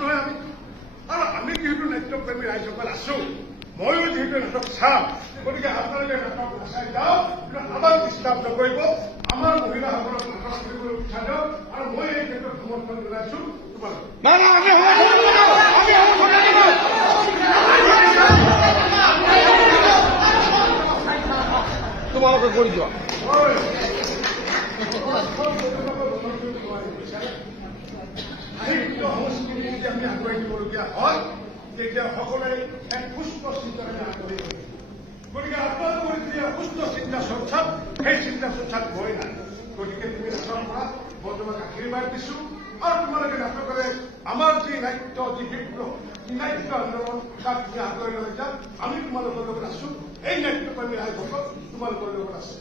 নহয় আমি আৰু আমি যিহেতু নাট্যপ্ৰেমী ৰাইজসকল আছো ময়ো যিহেতু নাটক চাম গতিকে আপোনালোকে নাটক নাচাই যাওক কিন্তু আমাক ডিষ্টাৰ্ব নকৰিব আমাৰ মহিলাসকলক নাটক কৰিবলৈ উৎসাহ দিয়ক আৰু মই এই ক্ষেত্ৰত সমৰ্থন জনাইছো তোমালোকে কৰি যোৱা সাহিত্য সংস্কৃতি যদি আমি আগুৱাই দিবলগীয়া হয় তেতিয়া সকলোৱে এক সুস্থ চিন্তাৰে আগবাঢ়ি যাব গতিকে আপোনালোকৰ যদি সুস্থ চিন্তা চৰ্চাত সেই চিন্তা চৰ্চাত গৈ নাই গতিকে তুমি নাটক কৰা মই তোমাক আশীৰ্বাদ দিছো আৰু তোমালোকে নাটকেৰে আমাৰ যি নাট্য যি বিপ্লৱ নাট্য আন্দোলন তাক তুমি আগুৱাই লৈ যাম আমি তোমালোকৰ লগত আছো এই নাট্যপ্ৰেমী ৰাইজসকল তোমালোকৰ লগত আছে